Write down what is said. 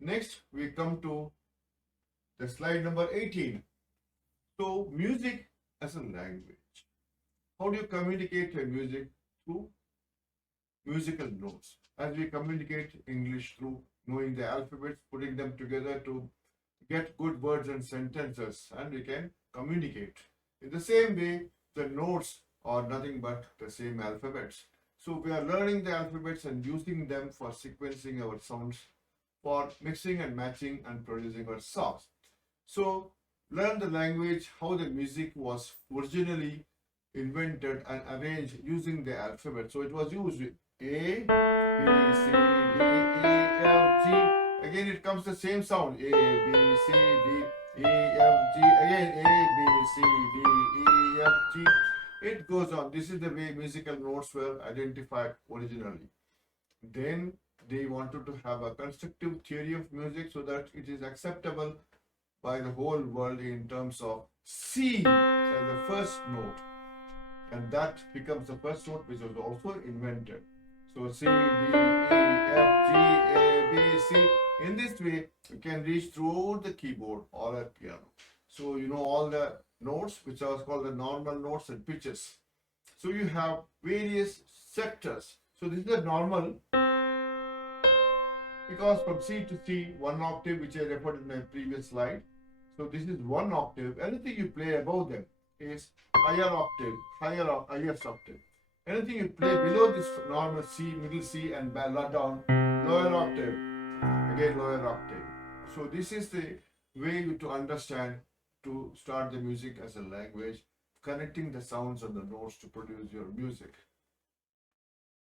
Next, we come to the slide number 18. So, music as a language. How do you communicate your music? Through musical notes. As we communicate English through knowing the alphabets, putting them together to get good words and sentences, and we can communicate. In the same way, the notes are nothing but the same alphabets. So we are learning the alphabets and using them for sequencing our sounds, for mixing and matching and producing our songs. So learn the language, how the music was originally invented and arranged using the alphabet. So it was used with A, B, C, D, E, F, G. Again, it comes the same sound. A, B, C, D, E, F, G. Again, A, B, C, D, E, F, G. It goes on. This is the way musical notes were identified originally. Then they wanted to have a constructive theory of music so that it is acceptable by the whole world in terms of C as the first note, and that becomes the first note which was also invented. So C, D, E, F, G, A, B, C. In this way, you can reach throughout the keyboard or a piano. So you know all the notes which are called the normal notes and pitches. So you have various sectors. So this is the normal, because from C to C, one octave, which I referred in my previous slide. So this is one octave. Anything you play above them is higher octave, highest octave. Anything you play below this normal C, middle C, and down, lower octave, again lower octave. So this is the way you to understand to start the music as a language, connecting the sounds and the notes to produce your music.